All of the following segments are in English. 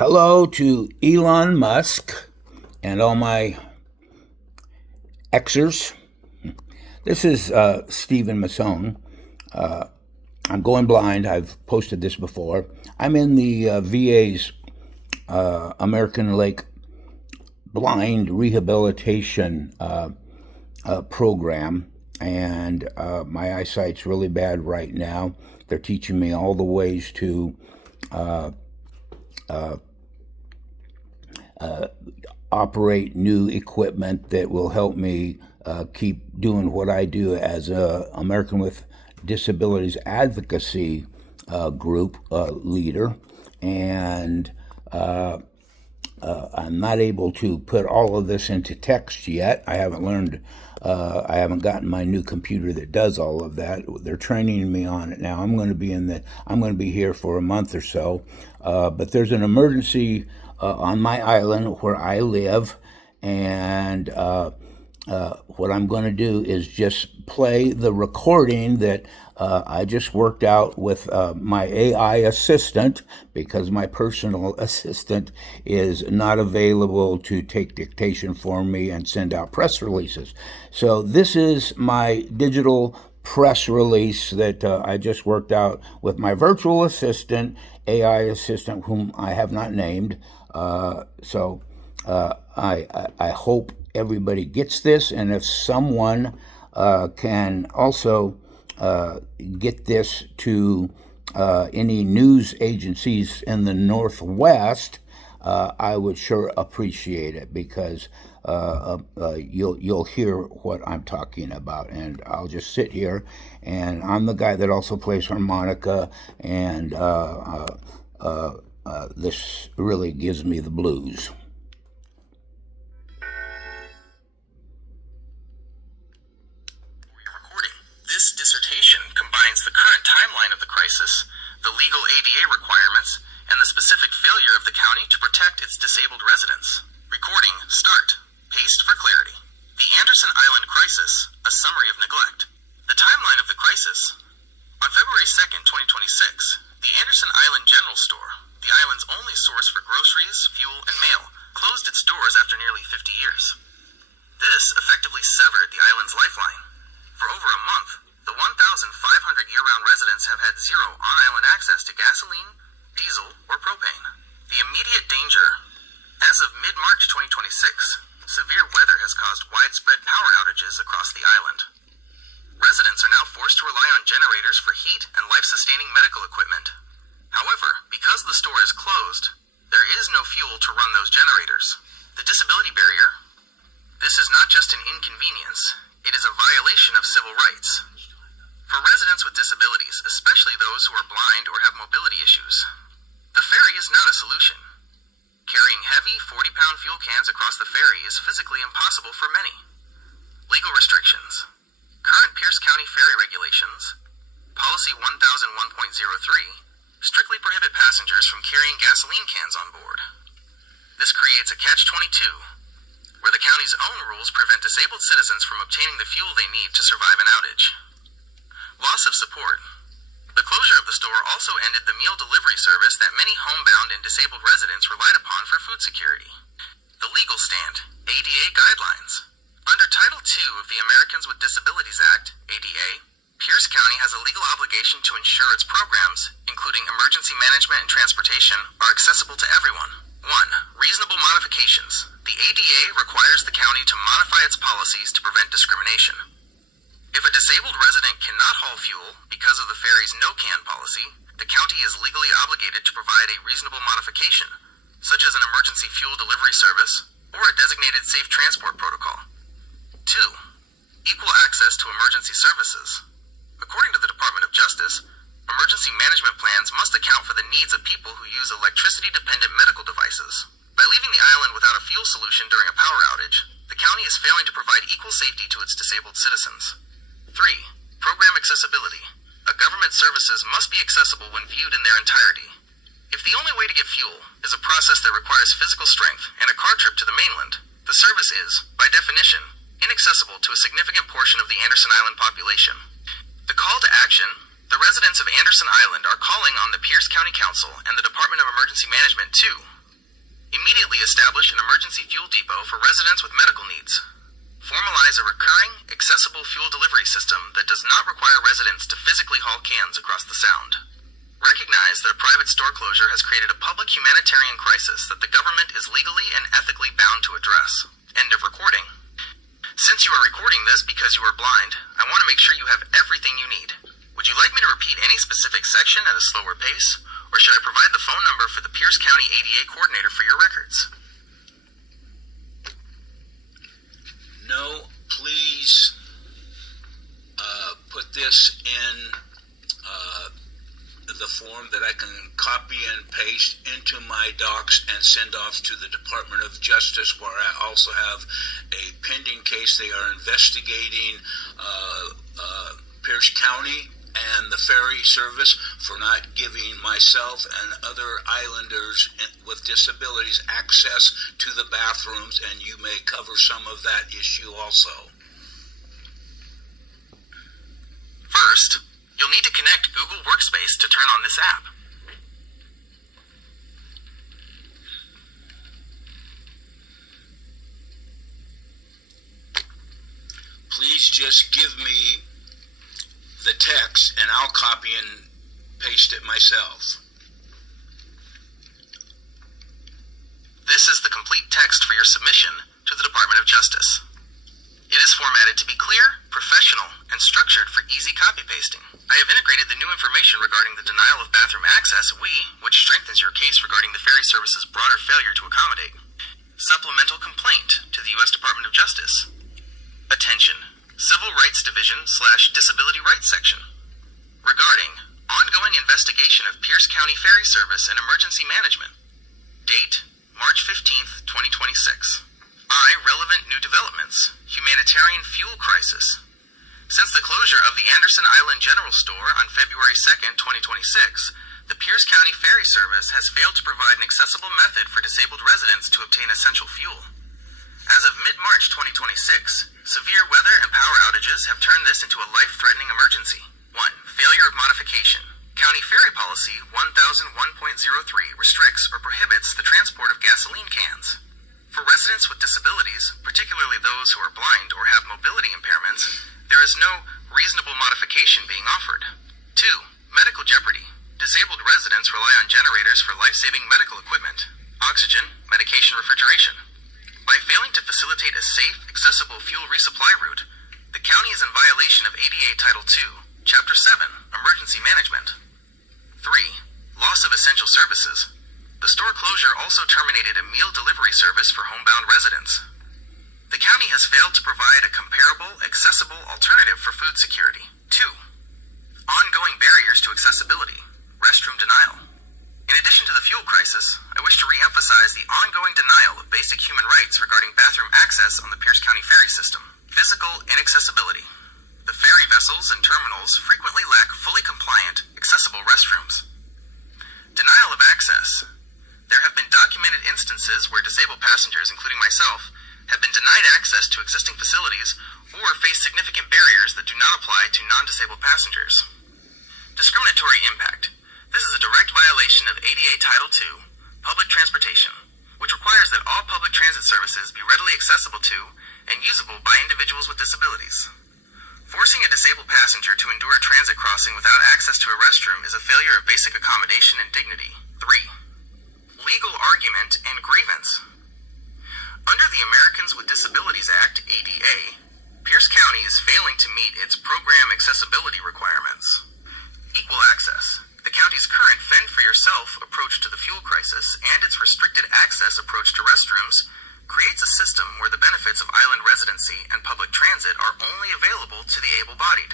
Hello to Elon Musk and all my Xers. This is Stephen Masson. I'm going blind. I've posted this before. I'm in the VA's American Lake Blind Rehabilitation program, and my eyesight's really bad right now. They're teaching me all the ways to operate new equipment that will help me keep doing what I do as a American with Disabilities Advocacy group leader. And I'm not able to put all of this into text yet. I haven't learned, I haven't gotten my new computer that does all of that. They're training me on it now. I'm going to be here for a month or so. But there's an emergency on my island where I live, and what I'm going to do is just play the recording that I just worked out with my AI assistant, because my personal assistant is not available to take dictation for me and send out press releases. So this is my digital press release that I just worked out with my virtual assistant, AI assistant, whom I have not named. So I hope everybody gets this, and if someone can also get this to any news agencies in the Northwest, I would sure appreciate it, because you'll hear what I'm talking about. And I'll just sit here, and I'm the guy that also plays harmonica, and this really gives me the blues. This dissertation combines the current timeline of the crisis, the legal ADA requirements, and the specific failure of the county to protect its disabled residents. Recording start. Paced for clarity. The Anderson Island Crisis, a summary of neglect. The timeline of the crisis. On February 2nd, 2026, the Anderson Island General Store, the island's only source for groceries, fuel, and mail, closed its doors after nearly 50 years. This effectively severed the island's lifeline. For over a month, the 1,500 year-round residents have had zero on-island access to gasoline, diesel, or propane. The immediate danger. As of mid-March 2026, severe weather has caused widespread power outages across the island. Residents are now forced to rely on generators for heat and life-sustaining medical equipment. However, because the store is closed, there is no fuel to run those generators. The disability barrier. This is not just an inconvenience, it is a violation of civil rights. For residents with disabilities, especially those who are blind or have mobility issues, the ferry is not a solution. Carrying heavy 40-pound fuel cans across the ferry is physically impossible for many. Legal restrictions. Current Pierce County ferry regulations, Policy 1001.03, strictly prohibit passengers from carrying gasoline cans on board. This creates a catch-22, where the county's own rules prevent disabled citizens from obtaining the fuel they need to survive an outage. Loss of support. The closure of the store also ended the meal delivery service that many homebound and disabled residents relied upon for food security. The legal stand. ADA guidelines. Under Title II of the Americans with Disabilities Act, ADA, Pierce County has a legal obligation to ensure its programs, including emergency management and transportation, are accessible to everyone. 1. Reasonable modifications. The ADA requires the county to modify its policies to prevent discrimination. If a disabled resident cannot haul fuel because of the ferry's no-can policy, the county is legally obligated to provide a reasonable modification, such as an emergency fuel delivery service or a designated safe transport protocol. 2. Equal access to emergency services. According to the Department of Justice, emergency management plans must account for the needs of people who use electricity-dependent medical devices. By leaving the island without a fuel solution during a power outage, the county is failing to provide equal safety to its disabled citizens. 3. Program accessibility. A government services must be accessible when viewed in their entirety. If the only way to get fuel is a process that requires physical strength and a car trip to the mainland, the service is, by definition, inaccessible to a significant portion of the Anderson Island population. The call to action. The residents of Anderson Island are calling on the Pierce County Council and the Department of Emergency Management to Immediately establish an emergency fuel depot for residents with medical needs. Formalize a recurring, accessible fuel delivery system that does not require residents to physically haul cans across the Sound. Recognize that a private store closure has created a public humanitarian crisis that the government is legally and ethically bound to address. End of recording. Since you are recording this because you are blind, I want to make sure you have everything you need. Would you like me to repeat any specific section at a slower pace, or should I provide the phone number for the Pierce County ADA coordinator for your records? No, please put this in the form that I can copy and paste into my docs and send off to the Department of Justice, where I also have a pending case. They are investigating Pierce County and the ferry service for not giving myself and other islanders with disabilities access to the bathrooms, and you may cover some of that issue also. First, you'll need to connect Google Workspace to turn on this app. Please just give me the text and I'll copy and paste it myself. This is the complete text for your submission to the Department of Justice. It is formatted to be clear, professional, and structured for easy copy pasting. I have integrated the new information regarding the denial of bathroom access, which strengthens your case regarding the ferry service's broader failure to accommodate. Supplemental complaint to the U.S. Department of Justice. Attention, Civil Rights Division / Disability Rights Section. Regarding ongoing investigation of Pierce County Ferry Service and emergency management. Date, March 15th, 2026. Relevant new developments. Humanitarian fuel crisis. Since the closure of the Anderson Island General Store on February 2nd, 2026, the Pierce County Ferry Service has failed to provide an accessible method for disabled residents to obtain essential fuel. As of mid-March 2026, severe weather and power outages have turned this into a life-threatening emergency. 1. Failure of modification. County Ferry Policy 1001.03 restricts or prohibits the transport of gasoline cans. For residents with disabilities, particularly those who are blind or have mobility impairments, there is no reasonable modification being offered. 2. Medical jeopardy. Disabled residents rely on generators for life-saving medical equipment, oxygen, medication refrigeration. By failing to facilitate a safe, accessible fuel resupply route, the county is in violation of ADA Title II, Chapter 7, Emergency Management. 3. Loss of essential services. The store closure also terminated a meal delivery service for homebound residents. The county has failed to provide a comparable, accessible alternative for food security. 2. Ongoing barriers to accessibility. Restroom denial. In addition to the fuel crisis, I wish to re-emphasize the ongoing denial of basic human rights regarding bathroom access on the Pierce County ferry system. Physical inaccessibility. The ferry vessels and terminals frequently lack fully compliant, accessible restrooms. Denial of access. There have been documented instances where disabled passengers, including myself, have been denied access to existing facilities or face significant barriers that do not apply to non-disabled passengers. Discriminatory impact. This is a direct violation of ADA Title II, Public Transportation, which requires that all public transit services be readily accessible to and usable by individuals with disabilities. Forcing a disabled passenger to endure a transit crossing without access to a restroom is a failure of basic accommodation and dignity. 3. Legal argument and grievance. Under the Americans with Disabilities Act, ADA, Pierce County is failing to meet its program accessibility requirements. Equal access. The county's current fend-for-yourself approach to the fuel crisis and its restricted access approach to restrooms creates a system where the benefits of island residency and public transit are only available to the able-bodied.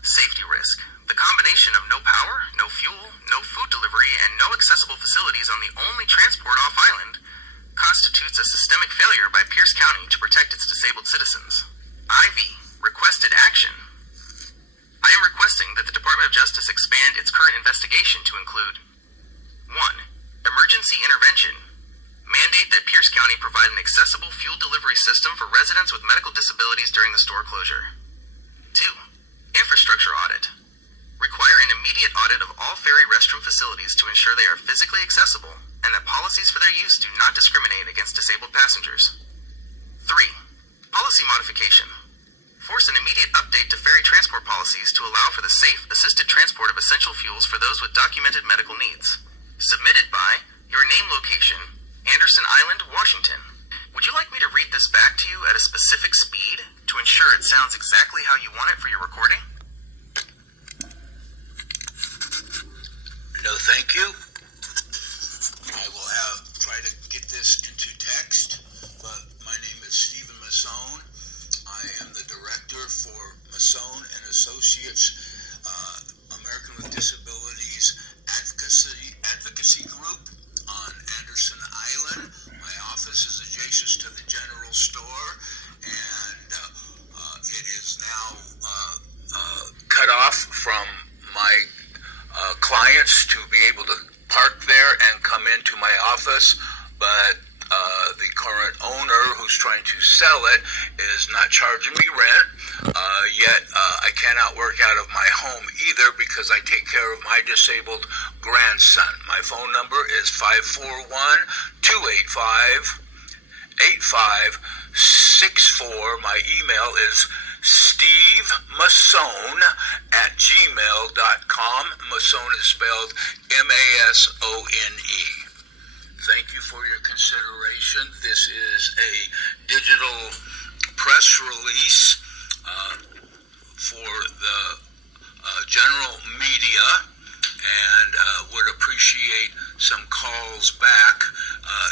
Safety risk. The combination of no power, no fuel, no food delivery, and no accessible facilities on the only transport off-island constitutes a systemic failure by Pierce County to protect its disabled citizens. IV. Requested action. I am requesting that the Department of Justice expand its current investigation to include 1. Emergency intervention. Mandate that Pierce County provide an accessible fuel delivery system for residents with medical disabilities during the store closure. 2. Infrastructure audit. Require an immediate audit of all ferry restroom facilities to ensure they are physically accessible and that policies for their use do not discriminate against disabled passengers. 3. Policy modification. Force an immediate update to ferry transport policies to allow for the safe, assisted transport of essential fuels for those with documented medical needs. Submitted by your name location, Anderson Island, Washington. Would you like me to read this back to you at a specific speed to ensure it sounds exactly how you want it for your recording? No, thank you. I will try to get this into text, but my name is Stephen Masson. I am the director for Masson and Associates, American with Disabilities Advocacy Group on Anderson Island. My office is adjacent to the general store, and it is now cut off from my clients to be able to park there and come into my office, but the current owner who's trying to sell it is not charging me rent, yet I cannot work out of my home either because I take care of my disabled grandson. My phone number is 541-285-8564. My email is stevemasson@gmail.com. Masson is spelled Masone. Thank you for your consideration. This is a digital press release for the general media, and would appreciate some calls back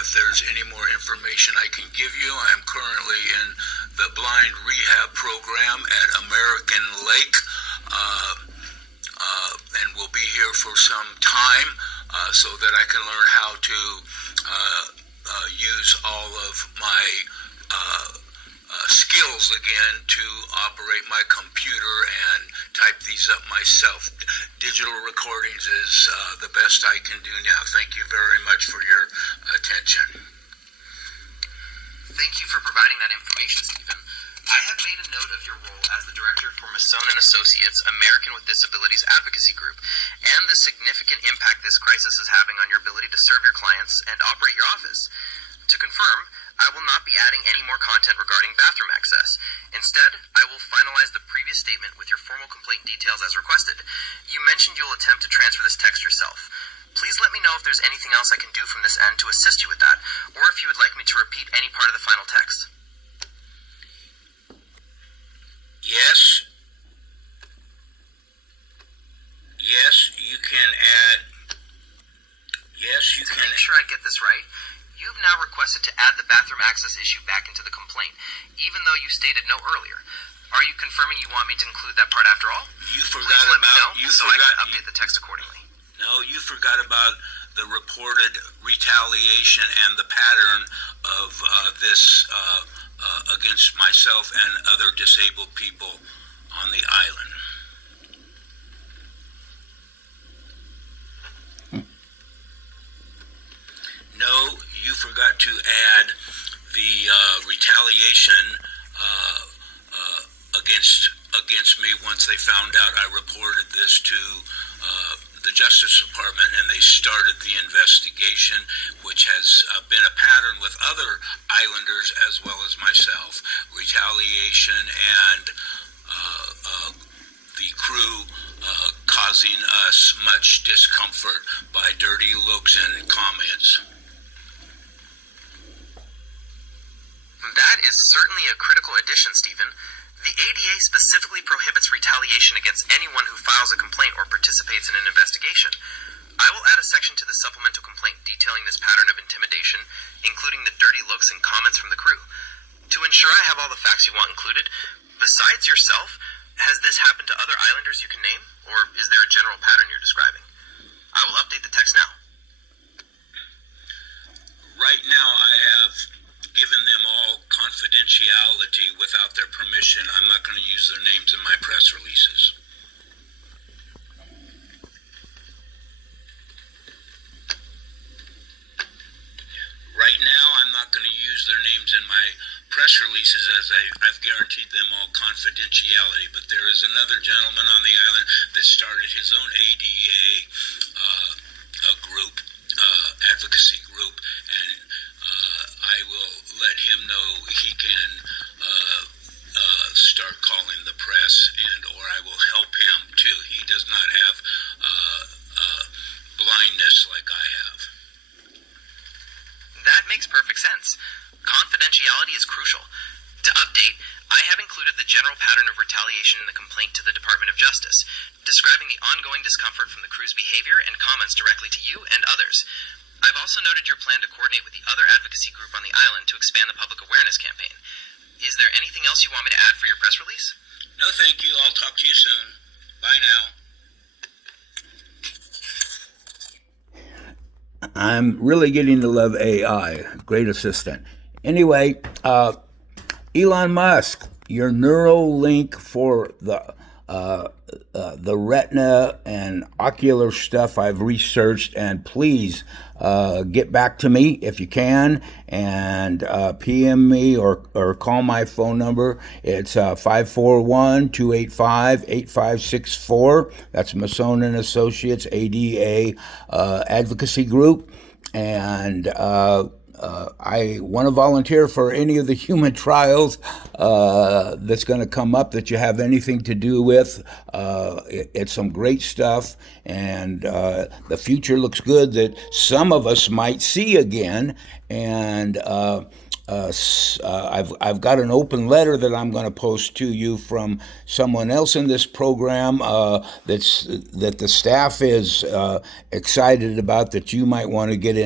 if there's any more information I can give you. I am currently in the blind rehab program at American Lake, and will be here for some time so that I can learn how to use all of my skills again to operate my computer and type these up myself. Digital recordings is the best I can do now. Thank you very much for your attention. Thank you for providing that information, Stephen. I have made a note of your role as the director for Masson and Associates American with Disabilities Advocacy Group and the significant impact this crisis is having on your ability to serve your clients and operate your office. To confirm, I will not be adding any more content regarding bathroom access. Instead, I will finalize the previous statement with your formal complaint details as requested. You mentioned you'll attempt to transfer this text yourself. Please let me know if there's anything else I can do from this end to assist you with that, or if you would like me to repeat any part of the final text. Yes. Yes, you can add. Yes, you To can. make sure I get this right, you've now requested to add the bathroom access issue back into the complaint, even though you stated no earlier. Are you confirming you want me to include that part after all? You forgot Please let me about. know You so forgot. I can update the text accordingly. No, you forgot about the reported retaliation and the pattern of this against myself and other disabled people on the island. No, you forgot to add the retaliation against me once they found out I reported this to the Justice Department, and they started the investigation, which has been a pattern with other islanders as well as myself. Retaliation and the crew causing us much discomfort by dirty looks and comments. That is certainly a critical addition, Stephen. The ADA specifically prohibits retaliation against anyone who files a complaint or participates in an investigation. I will add a section to the supplemental complaint detailing this pattern of intimidation, including the dirty looks and comments from the crew. To ensure I have all the facts you want included, besides yourself, has this happened to other islanders you can name, or is there a general pattern you're describing? I will update the text now. Right now, I have given them all confidentiality without their permission. I'm not going to use their names in my press releases. Right now, I'm not going to use their names in my press releases as I've guaranteed them all confidentiality, but there is another gentleman on the island that started his own ADA group, advocacy can start calling the press, and or I will help him too. He does not have blindness like I have. That makes perfect sense. Confidentiality is crucial. To update, I have included the general pattern of retaliation in the complaint to the Department of Justice, describing the ongoing discomfort from the crew's behavior and comments directly to you and others. I've also noted your plan to coordinate with the other advocacy group on the island to expand the public awareness campaign. Is there anything else you want me to add for your press release? No, thank you. I'll talk to you soon. Bye now. I'm really getting to love AI. Great assistant. Anyway, Elon Musk, your Neuralink for the retina and ocular stuff I've researched, and please get back to me if you can, and PM me or call my phone number. It's 541-285-8564. That's Masson and Associates ADA Advocacy Group, and I want to volunteer for any of the human trials that's going to come up that you have anything to do with. It's some great stuff, and the future looks good that some of us might see again. And I've got an open letter that I'm going to post to you from someone else in this program that the staff is excited about, that you might want to get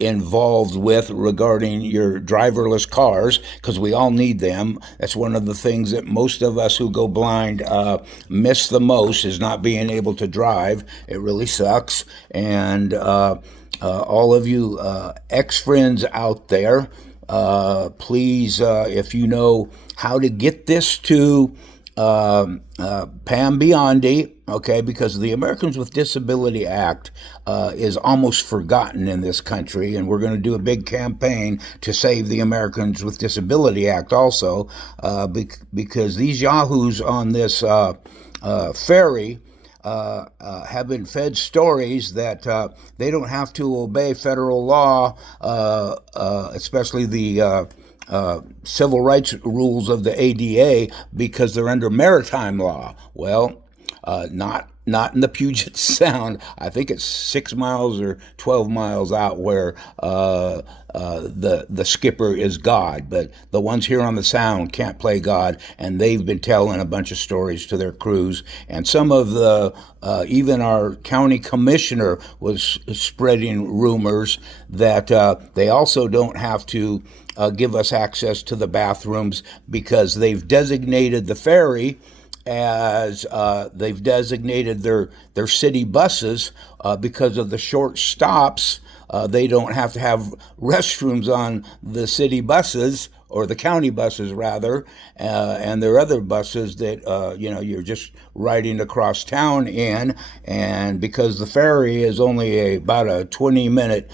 involved with regarding your driverless cars, because we all need them. That's one of the things that most of us who go blind miss the most, is not being able to drive. It really sucks. And all of you ex-friends out there, please, if you know how to get this to Pam Biondi, okay, because the Americans with Disability Act is almost forgotten in this country, and we're going to do a big campaign to save the Americans with Disability Act also, because these yahoos on this ferry have been fed stories that they don't have to obey federal law, especially the civil rights rules of the ADA, because they're under maritime law. Well, not in the Puget Sound. I think it's 6 miles or 12 miles out where the skipper is God. But the ones here on the Sound can't play God, and they've been telling a bunch of stories to their crews. And some of the, even our county commissioner was spreading rumors that they also don't have to give us access to the bathrooms, because they've designated the ferry as they've designated their city buses, because of the short stops. They don't have to have restrooms on the city buses, or the county buses rather, and there are other buses that you're just riding across town in. And because the ferry is only about a 20-minute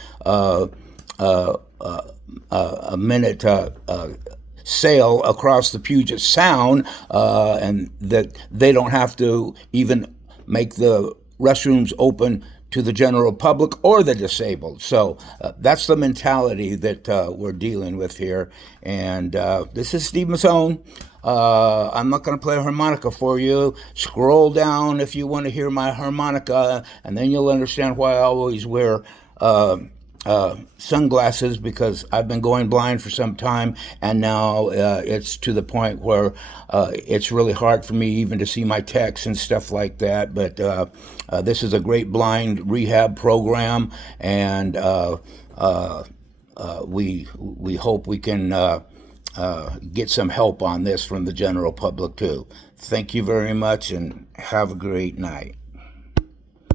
sail across the Puget Sound, and that they don't have to even make the restrooms open to the general public or the disabled. So that's the mentality that we're dealing with here. And this is Steve Masson. I'm not going to play a harmonica for you. Scroll down if you want to hear my harmonica, and then you'll understand why I always wear sunglasses, because I've been going blind for some time, and now it's to the point where it's really hard for me even to see my text and stuff like that. But this is a great blind rehab program, and we hope we can get some help on this from the general public too. Thank you very much, and have a great night.